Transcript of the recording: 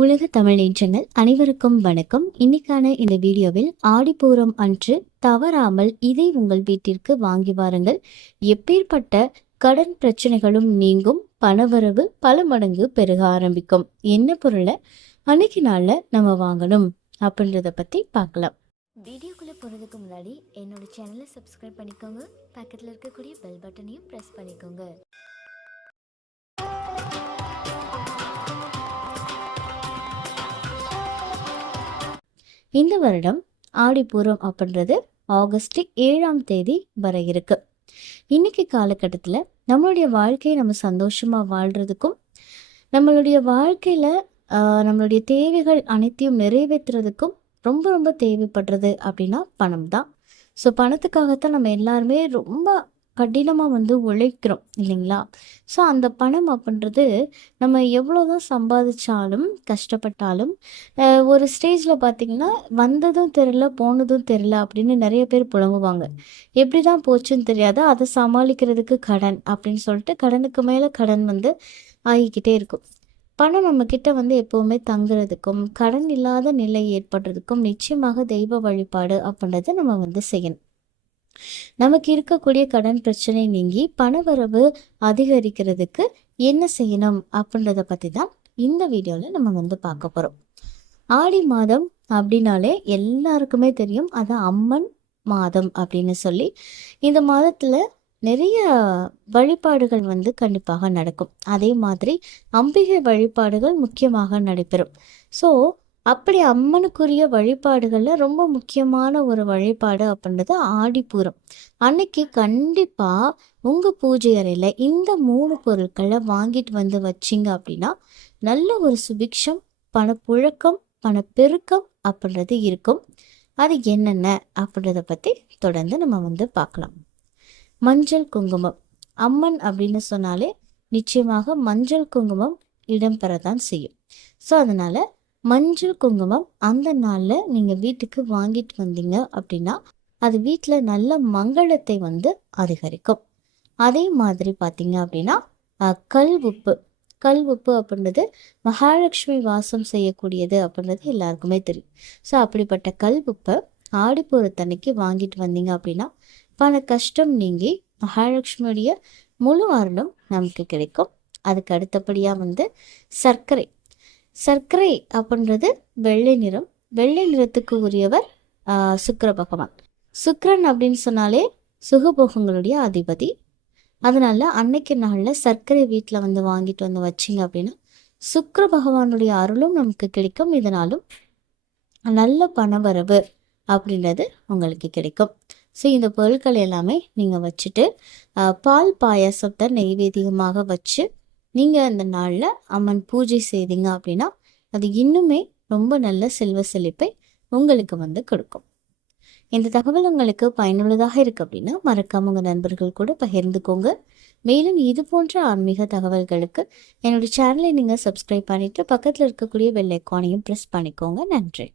உலக தமிழ் நெஞ்சங்கள் அனைவருக்கும் வணக்கம். இன்னைக்கான இந்த வீடியோவில் ஆடிப்பூரம் அன்று தவறாமல் இதை உங்கள் வீட்டிற்கு வாங்கி வாருங்கள். எப்பேற்பட்ட கடன் பிரச்சனைகளும் நீங்கும் பணவரவு பல மடங்கு பெருக ஆரம்பிக்கும். என்ன பொருளை? அன்னைக்கு நாளில் நம்ம வாங்கணும் அப்படின்றத பற்றி பார்க்கலாம். வீடியோக்குள்ளே போகிறதுக்கு முன்னாடி என்னோட சேனலை சப்ஸ்கிரைப் பண்ணிக்கோங்க. பக்கத்தில் இருக்கக்கூடிய பெல் பட்டனையும் ப்ரெஸ் பண்ணிக்கோங்க. இந்த வருடம் ஆடிப்பூரம் அப்படின்றது ஆகஸ்ட் ஏழாம் தேதி வர இருக்கு. இன்னைக்கு காலகட்டத்தில் நம்மளுடைய வாழ்க்கையை நம்ம சந்தோஷமாக வாழ்கிறதுக்கும் நம்மளுடைய வாழ்க்கையில் நம்மளுடைய தேவைகள் அனைத்தையும் நிறைவேற்றுறதுக்கும் ரொம்ப ரொம்ப தேவைப்படுறது அப்படின்னா பணம் தான் ஸோ பணத்துக்காகத்தான் நம்ம எல்லாருமே ரொம்ப கடினமாக வந்து உழைக்கிறோம் இல்லைங்களா? ஸோ அந்த பணம் அப்படின்றது நம்ம எவ்வளோதான் சம்பாதிச்சாலும் கஷ்டப்பட்டாலும் ஒரு ஸ்டேஜில் பார்த்தீங்கன்னா வந்ததும் தெரில போனதும் தெரில அப்படின்னு நிறைய பேர் புலம்புவாங்க. எப்படி தான் போச்சுன்னு தெரியாது. அதை சமாளிக்கிறதுக்கு கடன் அப்படின்னு சொல்லிட்டு கடனுக்கு மேலே கடன் வந்து ஆகிக்கிட்டே இருக்கும். பணம் நம்ம கிட்ட வந்து எப்போவுமே தங்குறதுக்கும் கடன் இல்லாத நிலை ஏற்படுறதுக்கும் நிச்சயமாக தெய்வ வழிபாடு அப்படின்றத நம்ம வந்து செய்யணும். நமக்கு இருக்கக்கூடிய கடன் பிரச்சனை நீங்கி பணவரவு அதிகரிக்கிறதுக்கு என்ன செய்யணும் அப்படின்றத பற்றி தான் இந்த வீடியோவில் நம்ம வந்து பார்க்க போகிறோம் ஆடி மாதம் அப்படின்னாலே எல்லாருக்குமே தெரியும். அது அம்மன் மாதம் அப்படின்னு சொல்லி இந்த மாதத்தில் நிறைய வழிபாடுகள் வந்து கண்டிப்பாக நடக்கும். அதே மாதிரி அம்பிகை வழிபாடுகள் முக்கியமாக நடைபெறும். ஸோ அப்படி அம்மனுக்குரிய வழிபாடுகளில் ரொம்ப முக்கியமான ஒரு வழிபாடு அப்படின்றது ஆடிப்பூரம். அன்னைக்கு கண்டிப்பாக உங்கள் பூஜை அறையில் இந்த மூணு பொருட்களை வாங்கிட்டு வந்து வச்சிங்க அப்படின்னா நல்ல ஒரு சுபிக்ஷம் பணப்புழக்கம் பணப்பெருக்கம் அப்படின்றது இருக்கும். அது என்னென்ன அப்படின்றத பற்றி தொடர்ந்து நம்ம வந்து பார்க்கலாம். மஞ்சள் குங்குமம். அம்மன் அப்படின்னு சொன்னாலே நிச்சயமாக மஞ்சள் குங்குமம் இடம்பெறதான் செய்யும். ஸோ அதனால் மஞ்சள் குங்குமம் அந்த நாளில் நீங்கள் வீட்டுக்கு வாங்கிட்டு வந்தீங்க அப்படின்னா அது வீட்டில் நல்ல மங்களத்தை வந்து அதிகரிக்கும். அதே மாதிரி பார்த்தீங்க அப்படின்னா கல் உப்பு. கல் உப்பு அப்படின்றது மகாலட்சுமி வாசம் செய்யக்கூடியது அப்படின்றது எல்லாருக்குமே தெரியும். ஸோ அப்படிப்பட்ட கல் உப்பை ஆடிப்பூரத்தன்னைக்கு வாங்கிட்டு வந்தீங்க அப்படின்னா பல கஷ்டம் நீங்கி மகாலட்சுமியுடைய முழு அருளும் நமக்கு கிடைக்கும். அதுக்கு அடுத்தபடியாக வந்து சர்க்கரை. சர்க்கரை அப்படின்றது வெள்ளை நிறம். வெள்ளை நிறத்துக்கு உரியவர் சுக்கர பகவான். சுக்கரன் அப்படின்னு சொன்னாலே சுகபோகங்களுடைய அதிபதி. அதனால அன்னைக்கு நாளில் சர்க்கரை வீட்டில் வந்து வாங்கிட்டு வந்து வச்சிங்க அப்படின்னா சுக்கர பகவானுடைய அருளும் நமக்கு கிடைக்கும். இதனாலும் நல்ல பணவரவு அப்படின்றது உங்களுக்கு கிடைக்கும். ஸோ இந்த பொருட்கள் எல்லாமே நீங்கள் வச்சுட்டு பால் பாயாசத்தை நெய்வேதியமாக வச்சு நீங்கள் அந்த நாளில் அம்மன் பூஜை செய்தீங்க அப்படின்னா அது இன்னுமே ரொம்ப நல்ல செல்வ செழிப்பை உங்களுக்கு வந்து கொடுக்கும். இந்த தகவல் உங்களுக்கு பயனுள்ளதாக இருக்குது அப்படின்னா மறக்காம உங்கள் நண்பர்கள் கூட பகிர்ந்துக்கோங்க. மேலும் இது போன்ற ஆன்மீக தகவல்களுக்கு என்னுடைய சேனலை நீங்கள் சப்ஸ்கிரைப் பண்ணிவிட்டு பக்கத்தில் இருக்கக்கூடிய பெல் ஐக்கானையும் ப்ரெஸ் பண்ணிக்கோங்க. நன்றி.